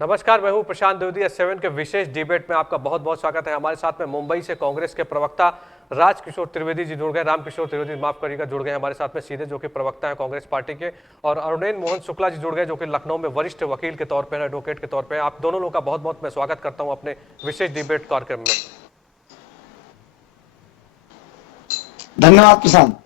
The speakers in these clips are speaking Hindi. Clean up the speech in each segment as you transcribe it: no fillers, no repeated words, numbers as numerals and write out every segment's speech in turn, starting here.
नमस्कार, मैं हूं प्रशांत द्विवेदी। S7 के विशेष डिबेट में आपका बहुत बहुत स्वागत है। हमारे साथ में मुंबई से कांग्रेस के प्रवक्ता राजकिशोर त्रिवेदी जी जुड़ गए, रामकिशोर त्रिवेदी माफ करिएगा, जुड़ गए हमारे साथ में सीधे, जो कि प्रवक्ता है कांग्रेस पार्टी के। और अरुणेन मोहन शुक्ला जी जुड़ गए, जो कि लखनऊ में वरिष्ठ वकील के तौर पर, एडवोकेट के तौर पर। आप दोनों लोगों का बहुत बहुत मैं स्वागत करता हूँ अपने विशेष डिबेट कार्यक्रम में। धन्यवाद प्रशांत।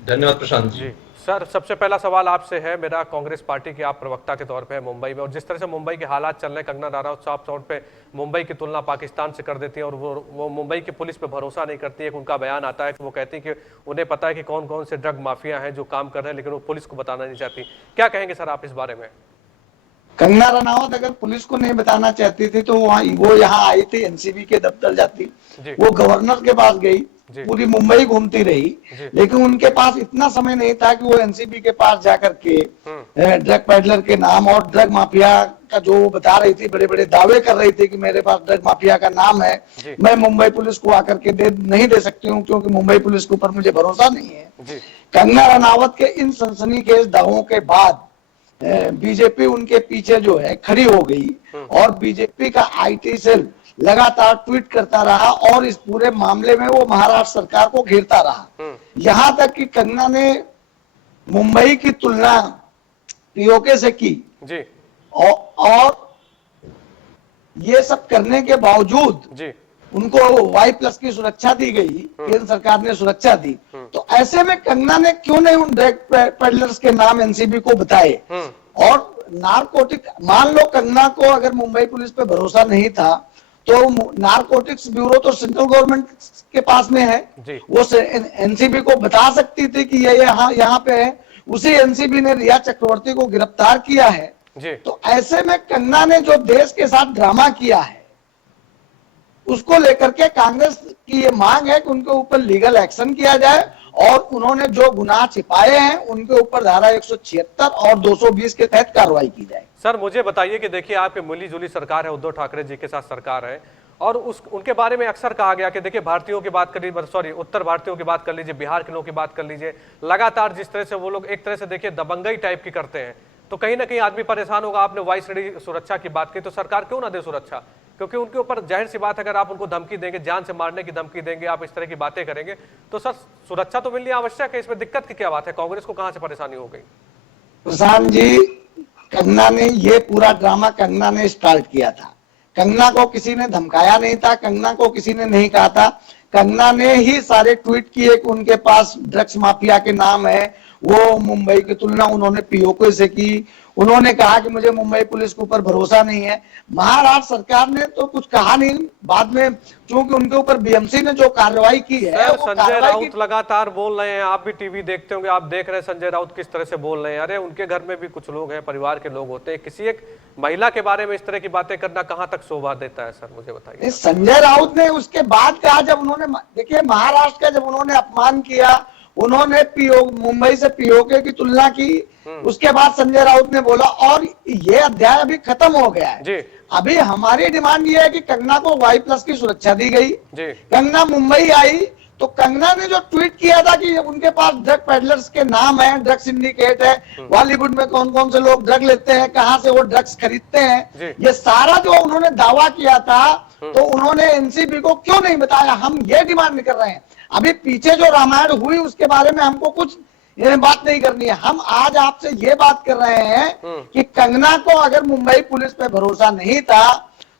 धन्यवाद प्रशांत जी। सर, सबसे पहला सवाल आपसे है मेरा, कांग्रेस पार्टी के आप प्रवक्ता के तौर पे है मुंबई में, और जिस तरह से मुंबई के हालात चल रहे हैं, कंगना रनावत साफ तौर पे मुंबई की तुलना पाकिस्तान से कर देती है, और वो मुंबई की पुलिस पे भरोसा नहीं करती है। उनका बयान आता है कि वो कहती है कि उन्हें पता है कि कौन कौन से ड्रग माफिया हैं जो काम कर रहे हैं, लेकिन वो पुलिस को बताना नहीं चाहती। क्या कहेंगे सर आप इस बारे में? कंगना रनावत अगर पुलिस को नहीं बताना चाहती थी तो वो यहाँ आई थी, एनसीबी के दफ्तर जाती, वो गवर्नर के पास गई, पूरी मुंबई घूमती रही, लेकिन उनके पास इतना समय नहीं था कि वो एनसीबी के पास जाकर के ड्रग पेडलर के नाम और ड्रग माफिया का जो वो बता रही थी, बड़े बड़े दावे कर रही थी कि मेरे पास ड्रग माफिया का नाम है, मैं मुंबई पुलिस को आकर के नहीं दे सकती हूँ क्योंकि मुंबई पुलिस के ऊपर मुझे भरोसा नहीं है। कंगना रनावत के इन सनसनीखेज दावों के बाद बीजेपी उनके पीछे जो है खड़ी हो गई, और बीजेपी का आईटी सेल लगातार ट्वीट करता रहा और इस पूरे मामले में वो महाराष्ट्र सरकार को घेरता रहा। यहां तक कि कंगना ने मुंबई की तुलना पीओके से की जी। और ये सब करने के बावजूद जी उनको Y+ की सुरक्षा दी गई, केंद्र सरकार ने सुरक्षा दी। तो ऐसे में कंगना ने क्यों नहीं उन ड्रग पेडलर्स के नाम एनसीबी को बताए? और नारकोटिक, मान लो कंगना को अगर मुंबई पुलिस पे भरोसा नहीं था तो नारकोटिक्स ब्यूरो तो सेंट्रल गवर्नमेंट के पास में है, वो एनसीबी को बता सकती थी कि ये यहाँ पे है। उसी एनसीबी ने रिया चक्रवर्ती को गिरफ्तार किया है। तो ऐसे में कंगना ने जो देश के साथ ड्रामा किया है, उसको लेकर के कांग्रेस की ये मांग है कि उनके ऊपर लीगल एक्शन किया जाए, और उन्होंने जो गुनाह छिपाए हैं उनके ऊपर धारा 176 और 220 के तहत कार्रवाई की जाए। सर, मुझे बताइए कि देखिए, आपकी मिली जुली सरकार है, उद्धव ठाकरे जी के साथ सरकार है, और उनके बारे में अक्सर कहा गया कि देखिए भारतीयों की बात कर लीजिए, सॉरी उत्तर भारतीयों की बात कर लीजिए, बिहार के लोगों की बात कर लीजिए, लगातार जिस तरह से वो लोग एक तरह से देखिए दबंगई टाइप की करते हैं, तो कहीं ना कहीं आदमी परेशान होगा। आपने वाई श्रेणी सुरक्षा की बात की, तो सरकार क्यों ना दे सुरक्षा? क्योंकि उनके ऊपर जाहिर सी बात है, अगर आप उनको धमकी देंगे, जान से मारने की धमकी देंगे, आप इस तरह की बातें करेंगे, तो सर सुरक्षा तो मिलनी आवश्यक है। इसमें दिक्कत की क्या बात है? कांग्रेस को कहां से परेशानी हो गई? प्रशांत जी, कंगना ने ये पूरा ड्रामा कंगना ने स्टार्ट किया था। कंगना को किसी ने धमकाया नहीं था, कंगना को किसी ने नहीं कहा था, कंगना ने ही सारे ट्वीट किए कि उनके पास ड्रग्स माफिया के नाम है। वो मुंबई की तुलना उन्होंने पीओके से की, उन्होंने कहा कि मुझे मुंबई पुलिस के ऊपर भरोसा नहीं है। महाराष्ट्र सरकार ने तो कुछ कहा नहीं, बाद में चूंकि उनके ऊपर बीएमसी ने जो कार्रवाई की है, संजय राउत लगातार बोल रहे हैं, आप भी टीवी देखते होंगे, आप देख रहे हैं संजय राउत किस तरह से बोल रहे हैं। अरे उनके घर में भी कुछ लोग हैं, परिवार के लोग होते हैं, किसी एक महिला के बारे में इस तरह की बातें करना कहां तक शोभा देता है? सर मुझे बताइए। संजय राउत ने उसके बाद कहा, जब उन्होंने देखिए महाराष्ट्र का जब उन्होंने अपमान किया, उन्होंने मुंबई से पीओके की तुलना की, उसके बाद संजय राउत ने बोला, और ये अध्याय अभी खत्म हो गया है। अभी हमारी डिमांड ये है कि कंगना को Y+ की सुरक्षा दी गई। कंगना मुंबई आई तो कंगना ने जो ट्वीट किया था कि उनके पास ड्रग पेडलर्स के नाम है, ड्रग सिंडिकेट है, बॉलीवुड में कौन कौन से लोग ड्रग लेते हैं, कहां से वो ड्रग्स खरीदते हैं, ये सारा जो उन्होंने दावा किया था, तो उन्होंने एनसीबी को क्यों नहीं बताया? हम ये डिमांड कर रहे हैं। अभी पीछे जो रामायण हुई उसके बारे में हमको कुछ बात नहीं करनी है। हम आज आपसे ये बात कर रहे हैं कि कंगना को अगर मुंबई पुलिस पे भरोसा नहीं था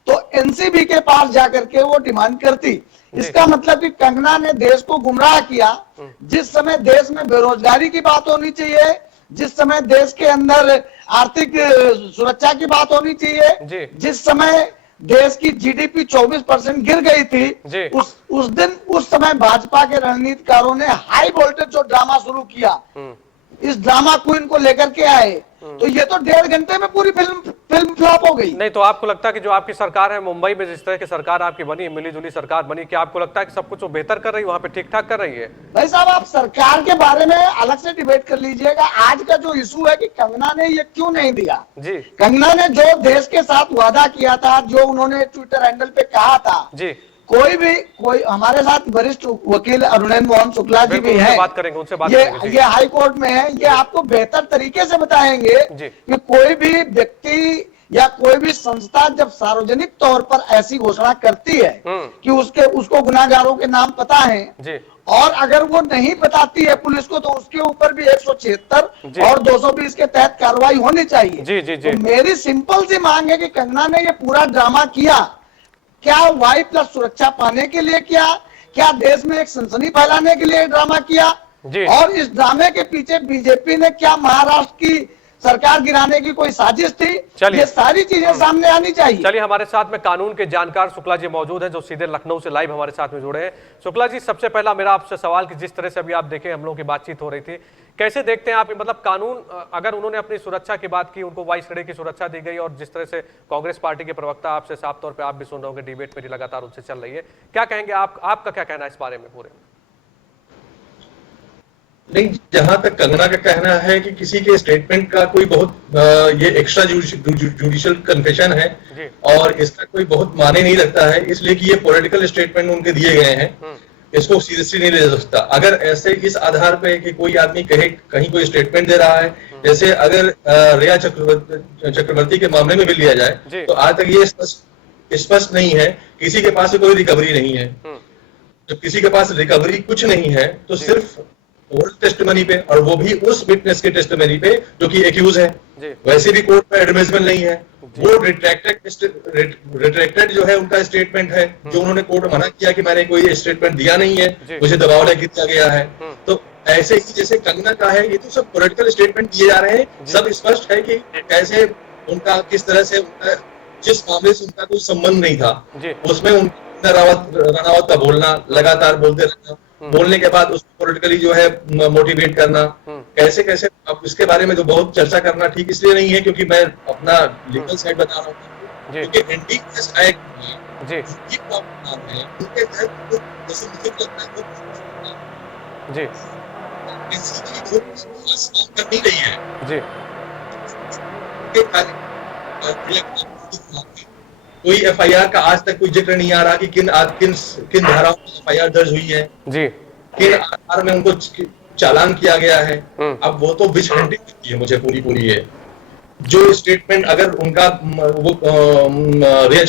तो एनसीबी के पास जाकर के वो डिमांड करती। इसका मतलब कि कंगना ने देश को गुमराह किया। जिस समय देश में बेरोजगारी की बात होनी चाहिए, जिस समय देश के अंदर आर्थिक सुरक्षा की बात होनी चाहिए, जिस समय देश की जीडीपी 24% गिर गई थी, उस समय भाजपा के रणनीतिकारों ने हाई वोल्टेज जो ड्रामा शुरू किया, इस ड्रामा क्वीन को लेकर के आए, तो ये तो 1.5 घंटे में पूरी फिल्म फ्लॉप हो गई। नहीं तो आपको लगता है कि जो आपकी सरकार है मुंबई में, जिस तरह की सरकार आपकी बनी, मिली जुली सरकार बनी, क्या आपको लगता है कि सब कुछ वो बेहतर कर रही है, वहां पे ठीक ठाक कर रही है? भाई साहब, आप सरकार के बारे में अलग से डिबेट कर लीजिएगा। आज का जो इशू है कि कंगना ने ये क्यों नहीं दिया। कंगना ने जो देश के साथ वादा किया था, जो उन्होंने ट्विटर हैंडल पे कहा था, कोई हमारे साथ वरिष्ठ वकील अरुणेन मोहन शुक्ला जी भी हैं, बात करेंगे उनसे, ये हाई कोर्ट में है, ये आपको बेहतर तरीके से बताएंगे कि कोई भी व्यक्ति या कोई भी संस्था जब सार्वजनिक तौर पर ऐसी घोषणा करती है कि उसको गुनाहगारों के नाम पता है जी। और अगर वो नहीं बताती है पुलिस को, तो उसके ऊपर भी 176 और 220 के तहत कार्रवाई होनी चाहिए। जी जी जी। तो मेरी सिंपल सी मांग है कि कंगना ने ये पूरा ड्रामा किया, क्या Y+ सुरक्षा पाने के लिए किया, क्या देश में एक सनसनी फैलाने के लिए ड्रामा किया, और इस ड्रामे के पीछे बीजेपी ने क्या महाराष्ट्र की सरकार गिराने की कोई साजिश थी? ये सारी चीजें सामने आनी चाहिए। चलिए, हमारे साथ में कानून के जानकार शुक्ला जी मौजूद हैं, जो सीधे लखनऊ से लाइव हमारे साथ में जुड़े हैं। शुक्ला जी, सबसे पहला मेरा आपसे सवाल कि जिस तरह से अभी आप देखें हम लोगों की बातचीत हो रही थी, कैसे देखते हैं आप, मतलब कानून अगर उन्होंने अपनी सुरक्षा की बात की, उनको 22 खड़े की सुरक्षा दी गई, और जिस तरह से कांग्रेस पार्टी के प्रवक्ता आपसे साफ तौर पर आप भी सुन रहे होंगे, डिबेट मेरी लगातार उनसे चल रही है, क्या कहेंगे आप, आपका क्या कहना है इस बारे में पूरे? नहीं, जहां तक कंगना का कहना है कि किसी के स्टेटमेंट का कोई बहुत ये एक्स्ट्रा जुडिशियल कन्फेशन है और इसका कोई बहुत माने नहीं रखता है, इसलिए कि ये पॉलिटिकल स्टेटमेंट उनके दिए गए हैं, इसको सीरियसली नहीं ले सकता। अगर ऐसे इस आधार पे कि कोई आदमी कहीं कोई स्टेटमेंट दे रहा है, जैसे अगर रिया चक्रवर्ती के मामले में भी लिया जाए, तो आज तक ये स्पष्ट नहीं है, किसी के पास कोई रिकवरी नहीं है। जब किसी के पास रिकवरी कुछ नहीं है, तो सिर्फ ओरल टेस्टिमनी पे, और वो भी उस विटनेस के टेस्टिमनी पे जो कि एक्यूज है, वैसे भी कोर्ट में एडमिसिबल नहीं है। वो रिट्रैक्टेड जो है उनका स्टेटमेंट है, जो उन्होंने कोर्ट में मना किया कि मैंने कोई स्टेटमेंट दिया नहीं है, मुझे दबाव लेके दिया गया है। तो ऐसे ही जैसे कंगना का है, ये तो सब पॉलिटिकल स्टेटमेंट दिए जा रहे हैं। सब स्पष्ट है कि कैसे उनका, किस तरह से उनका, जिस मामले से उनका कोई संबंध नहीं था, उसमें उनका राणावत का बोलना, लगातार बोलते रहना, बोलने के बाद उसको पॉलिटिकली जो है मोटिवेट करना, कैसे कैसे, अब इसके बारे में जो बहुत चर्चा करना ठीक इसलिए नहीं है क्योंकि मैं अपना लीगल साइड बता रहा हूँ, क्योंकि एनडीपीएस एक्ट में जी ये प्रॉब्लम है, उनके तहत जैसे मुझे लगता है जी कर नहीं रही है जी, कोई एफआईआर का आज तक कोई जिक्र नहीं आ रहा कि किन धाराओं में एफआईआर दर्ज हुई है जी, किन आधार में उनको चालान किया गया है। अब वो तो विच हंटिंग होती है मुझे पूरी है। जो स्टेटमेंट अगर उनका वो रिया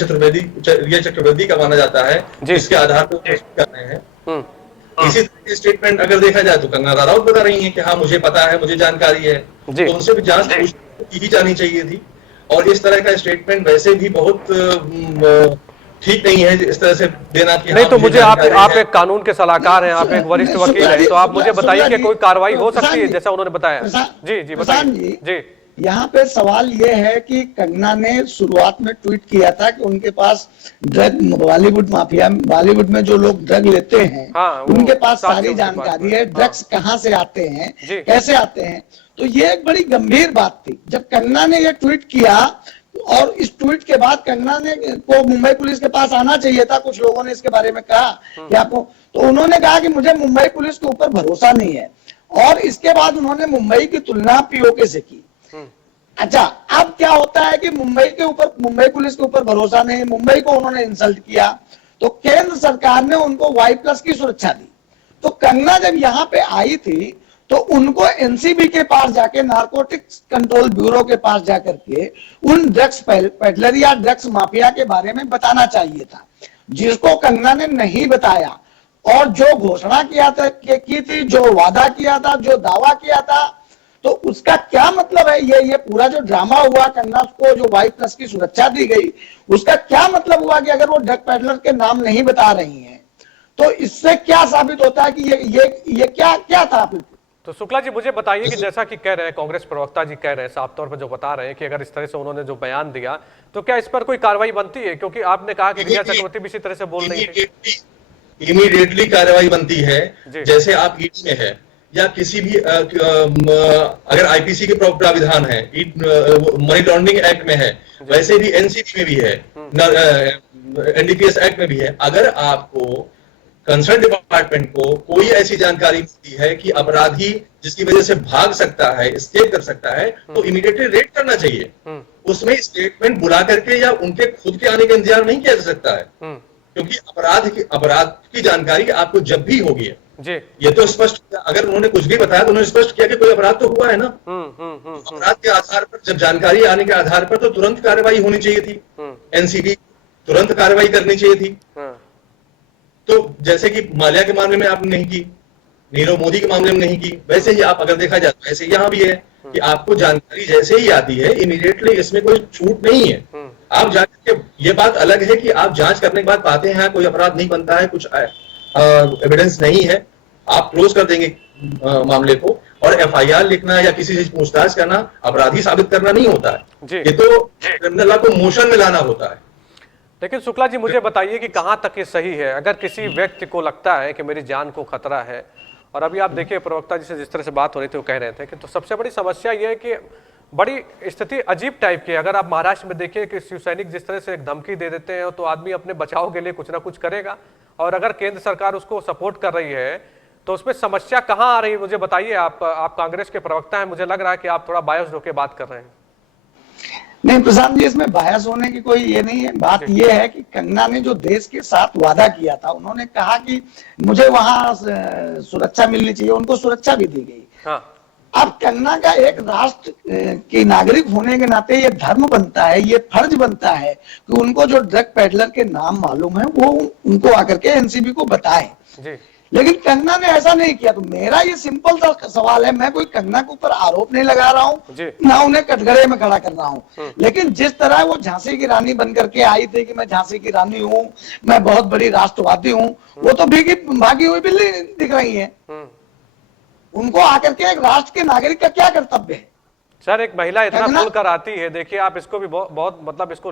चक्रवर्ती का माना जाता है, जिसके आधार पर कर रहे हैं, इसी तरह के स्टेटमेंट अगर देखा जाए तो कंगना राउत बता रही है कि हाँ मुझे पता है, मुझे जानकारी है, तो उनसे भी जांच की जानी चाहिए थी। और इस तरह का स्टेटमेंट वैसे भी बहुत ठीक नहीं है इस तरह से देना कि नहीं। तो मुझे आप एक कानून के सलाहकार हैं, आप एक वरिष्ठ वकील हैं, तो आप मुझे बताइए कि कोई कार्रवाई हो सकती है जैसा उन्होंने बताया? जी जी बताइए जी। यहाँ पे सवाल ये है कि कंगना ने शुरुआत में ट्वीट किया था कि उनके पास ड्रग, बॉलीवुड में जो लोग ड्रग लेते हैं, उनके पास सारी जानकारी है, ड्रग्स कहाँ से आते हैं, कैसे आते हैं। तो ये एक बड़ी गंभीर बात थी जब कंगना ने ये ट्वीट किया, और इस ट्वीट के बाद कंगना ने को मुंबई पुलिस के पास आना चाहिए था। कुछ लोगों ने इसके बारे में कहा कि आपको, तो उन्होंने कहा कि मुझे मुंबई पुलिस के ऊपर भरोसा नहीं है, और इसके बाद उन्होंने मुंबई की तुलना पीओके से की। अच्छा, अब क्या होता है कि मुंबई पुलिस के ऊपर भरोसा नहीं, मुंबई को उन्होंने इंसल्ट किया, तो केंद्र सरकार ने उनको Y+ की सुरक्षा दी। तो कंगना जब यहाँ पे आई थी तो उनको एनसीबी के पास जाके, नारकोटिक्स कंट्रोल ब्यूरो के पास जाकर के उन ड्रग्स पेडलर या ड्रग्स माफिया के बारे में बताना चाहिए था, जिसको कंगना ने नहीं बताया। और जो घोषणा की थी, जो वादा किया था, जो दावा किया था, तो उसका क्या मतलब है? ये पूरा जो ड्रामा हुआ, कंगना को जो Y+ की सुरक्षा दी गई, उसका क्या मतलब हुआ कि अगर वो ड्रग पेडलर के नाम नहीं बता रही हैं, तो इससे क्या साबित होता है कि ये क्या था? तो शुक्ला जी मुझे बताइए कि जैसा कि कह रहे हैं, कांग्रेस प्रवक्ता जी कह रहे हैं, साफ तौर पर जो बता रहे हैं कि अगर इस तरह से उन्होंने जो बयान दिया, तो क्या इस पर कोई कार्रवाई बनती है? क्योंकि आपने कहा कि रिया चक्रवर्ती भी इसी तरह से बोल रही है। इमीडिएटली कार्रवाई बनती है, जैसे आप ईडी में है या किसी भी अगर आईपीसी के प्राविधान है, मनी लॉन्ड्रिंग एक्ट में है, वैसे भी एनसीबी में भी है, एनडीपीएस एक्ट में भी है। अगर आपको कंसर्न डिपार्टमेंट को कोई ऐसी जानकारी मिलती है कि अपराधी जिसकी वजह से भाग सकता है, एस्केप कर सकता है, तो इमीडिएटली रेड करना चाहिए। उसमें स्टेटमेंट बुला करके या उनके खुद के आने का इंतजार नहीं किया जा सकता है, क्योंकि अपराध की जानकारी आपको जब भी होगी, जी। ये तो स्पष्ट किया। अगर उन्होंने कुछ भी बताया तो उन्होंने स्पष्ट किया कि कोई अपराध तो हुआ है ना। अपराध के आधार पर, जब जानकारी आने के आधार पर, तो तुरंत कार्रवाई होनी चाहिए थी। एनसीबी तुरंत कार्रवाई करनी चाहिए थी। तो जैसे कि माल्या के मामले में आपने नहीं की, नीरव मोदी के मामले में नहीं की, वैसे ही आप अगर देखा जाए तो ऐसे यहाँ भी है कि आपको जानकारी जैसे ही आती है इमीडिएटली, इसमें कोई छूट नहीं है। आप जांच के, ये बात अलग है कि आप जांच करने के बाद पाते हैं कोई अपराध नहीं बनता है, कुछ एविडेंस नहीं है, आप क्लोज कर देंगे मामले को। और एफआईआर लिखना या किसी से पूछताछ करना अपराधी साबित करना नहीं होता है, ये तो क्रिमिनल लॉ को मोशन में लाना होता है। लेकिन शुक्ला जी मुझे बताइए कि कहां तक ये सही है। अगर किसी व्यक्ति को लगता है कि मेरी जान को खतरा है, और अभी आप देखिए प्रवक्ता जी से जिस तरह से बात हो रही थी वो कह रहे थे कि तो सबसे बड़ी समस्या ये है कि बड़ी स्थिति अजीब टाइप की है। अगर आप महाराष्ट्र में देखिए कि शिव सैनिक जिस तरह से एक धमकी दे देते हैं तो आदमी अपने बचाव के लिए कुछ ना कुछ करेगा, और अगर केंद्र सरकार उसको सपोर्ट कर रही है तो उसमें समस्या कहाँ आ रही है मुझे बताइए। आप कांग्रेस के प्रवक्ता हैं, मुझे लग रहा है कि आप थोड़ा बायस होकर बात कर रहे हैं। नहीं प्रशांत जी, इसमें बायस होने की कोई ये नहीं है। बात ये है कि कंगना ने जो देश के साथ वादा किया था, उन्होंने कहा कि मुझे वहां सुरक्षा मिलनी चाहिए, उनको सुरक्षा भी दी गई। हाँ। अब कंगना का एक राष्ट्र की नागरिक होने के नाते ये धर्म बनता है, ये फर्ज बनता है कि उनको जो ड्रग पेडलर के नाम मालूम है वो उनको आकर के एनसीबी को बताए। लेकिन कंगना ने ऐसा नहीं किया। तो मेरा ये सिंपल सा सवाल है, मैं कोई कंगना के ऊपर आरोप नहीं लगा रहा हूँ, ना उन्हें कटघरे में खड़ा कर रहा हूँ, लेकिन जिस तरह वो झांसी की रानी बन करके आई थी कि मैं झांसी की रानी हूँ, मैं बहुत बड़ी राष्ट्रवादी हूँ, वो तो भागी हुई बिल्ली दिख रही है। उनको आकर के एक राष्ट्र के नागरिक का क्या कर्तव्य है? सर, एक महिला इतना खुल कर आती है, देखिए आप इसको भी बहुत मतलब इसको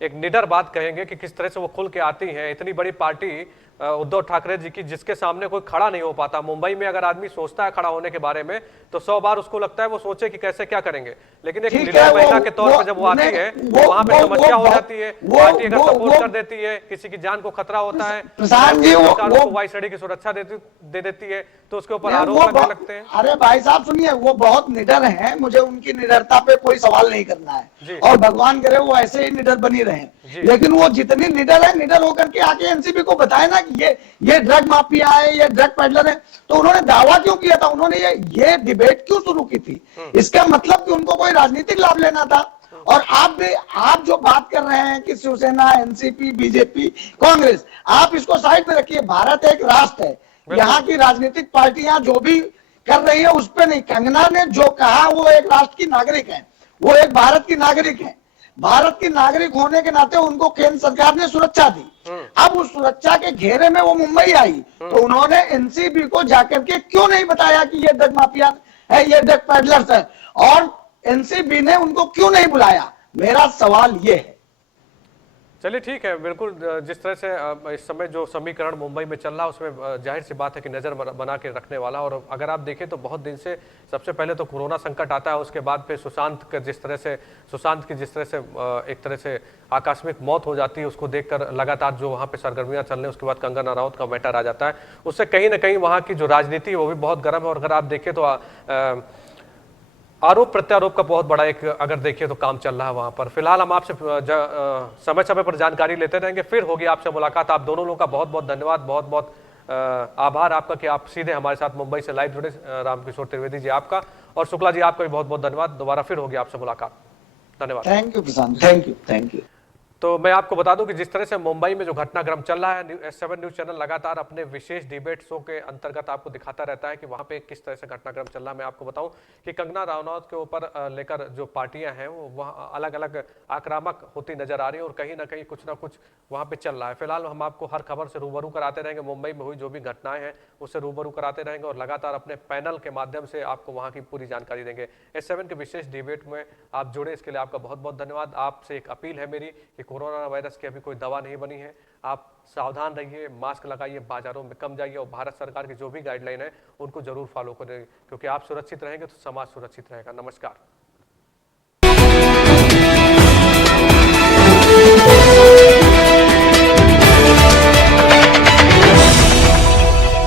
एक निडर बात कहेंगे कि किस तरह से वो खुल के आती है। इतनी बड़ी पार्टी उद्धव ठाकरे जी की, जिसके सामने कोई खड़ा नहीं हो पाता। मुंबई में अगर आदमी सोचता है खड़ा होने के बारे में तो 100 बार उसको लगता है वो सोचे कि कैसे क्या करेंगे, लेकिन एक निडर महिला के तौर पर जब वो आती है तो वहां पे समस्या हो जाती है। पार्टी अगर सपोर्ट कर देती है, किसी की जान को खतरा होता है, सरकार उसको वाईसड़ी की सुरक्षा दे देती है, तो उसके ऊपर आरोप लगने लगते हैं। अरे भाई साहब सुनिए, वो बहुत निडर हैं, मुझे उनकी निडरता पे कोई सवाल नहीं करना है, और भगवान करे वो ऐसे ही निडर बनी रहे। लेकिन वो जितनी निडर है, निडर होकर के आके एनसीबी को बताए ना कि ये ड्रग माफिया है, ये ड्रग पेडलर है। तो उन्होंने दावा क्यों किया था, उन्होंने ये डिबेट क्यों शुरू की थी? इसका मतलब कि उनको कोई राजनीतिक लाभ लेना था। और आप जो बात कर रहे हैं कि शिवसेना, एनसीपी, बीजेपी, कांग्रेस, आप इसको साइड में रखिए। भारत एक राष्ट्र है, यहाँ की राजनीतिक पार्टियां जो भी कर रही है उस पर नहीं। कंगना ने जो कहा वो एक राष्ट्र की नागरिक है, वो एक भारत की नागरिक है। भारत की नागरिक होने के नाते उनको केंद्र सरकार ने सुरक्षा दी। अब उस सुरक्षा के घेरे में वो मुंबई आई, तो उन्होंने एनसीबी को जाकर के क्यों नहीं बताया कि ये ड्रग माफिया है, ये ड्रग पेडलर्स है, और एनसीबी ने उनको क्यों नहीं बुलाया? मेरा सवाल ये है। चलिए ठीक है, बिल्कुल जिस तरह से इस समय जो समीकरण मुंबई में चल रहा है उसमें जाहिर सी बात है कि नज़र बना के रखने वाला। और अगर आप देखें तो बहुत दिन से, सबसे पहले तो कोरोना संकट आता है, उसके बाद फिर सुशांत की जिस तरह से एक तरह से आकस्मिक मौत हो जाती है, उसको देखकर लगातार जो वहाँ पे सरगर्मियाँ चल रही हैं, उसके बाद कंगना रनौत का मैटर आ जाता है। उससे कहीं ना कहीं वहाँ की जो राजनीति है वो भी बहुत गर्म है। और अगर आप देखें तो आरोप प्रत्यारोप का बहुत बड़ा एक अगर देखिए तो काम चल रहा है वहां पर। फिलहाल हम आपसे समय समय पर जानकारी लेते रहेंगे, फिर होगी आपसे मुलाकात। आप दोनों लोगों का बहुत बहुत धन्यवाद, बहुत बहुत आभार आपका कि आप सीधे हमारे साथ मुंबई से लाइव जुड़े। रामकिशोर त्रिवेदी जी आपका, और शुक्ला जी आपका भी बहुत बहुत धन्यवाद। दोबारा फिर होगी आपसे मुलाकात। धन्यवाद। Thank you Prashant, thank you. तो मैं आपको बता दूं कि जिस तरह से मुंबई में जो घटनाक्रम चल रहा है, S7 न्यूज चैनल लगातार अपने विशेष डिबेट शो के अंतर्गत आपको दिखाता रहता है कि वहां पे किस तरह से घटनाक्रम चल रहा है। मैं आपको बताऊं कि कंगना रनौत के ऊपर लेकर जो पार्टियां हैं वो वहाँ अलग अलग आक्रामक होती नजर आ रही है, और कहीं ना कहीं कुछ ना कुछ वहाँ पे चल रहा है। फिलहाल हम आपको हर खबर से रूबरू कराते रहेंगे, मुंबई में हुई जो भी घटनाएं हैं उससे रूबरू कराते रहेंगे, और लगातार अपने पैनल के माध्यम से आपको वहाँ की पूरी जानकारी देंगे। S7 के विशेष डिबेट में आप जुड़े, इसके लिए आपका बहुत बहुत धन्यवाद। आपसे एक अपील है मेरी कि कोरोना वायरस की अभी कोई दवा नहीं बनी है, आप सावधान रहिए, मास्क लगाइए, बाजारों में कम जाइए, और भारत सरकार की जो भी गाइडलाइन है उनको जरूर फॉलो करें, क्योंकि आप सुरक्षित रहेंगे तो समाज सुरक्षित रहेगा। नमस्कार।